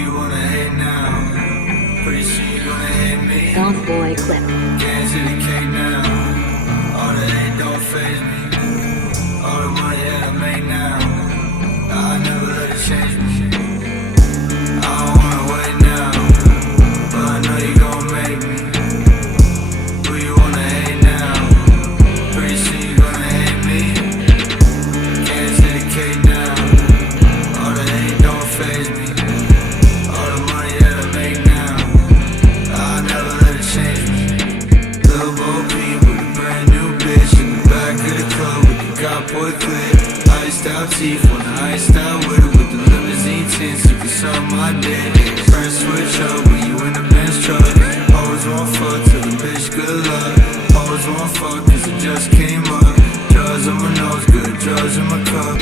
you wanna hate now? Pretty soon you gonna hate me. Dog Boy Clip. Can't see the cake now. All the hate don't faze me. All the money that I make now, I never let it change me. I don't wanna wait now, but I know you gon' make me. Who you wanna hate now? Pretty soon you gonna hate me. Can't see the cake now. All the hate don't faze me. All the money that I make now, I never let it change me. Lil Peep with a brand new bitch in the back of the club with the cop boy clip. Iced out teeth on the iced out with the limousine tints. You can suck my dick. First switch up when you in the Benz Truck. Always want fuck till the bitch good luck. Always want fuck cause it just came up. Drugs on my nose, good drugs in my cup.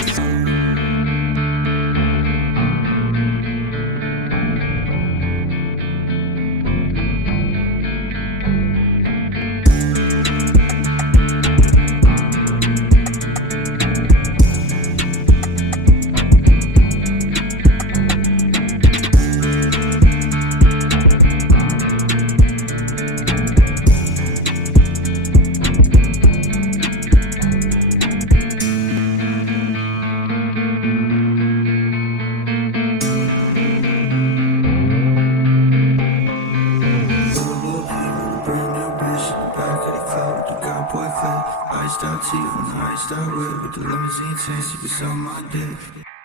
Iced out teeth on the iced out whip with the limousine tints. You can suck my dick.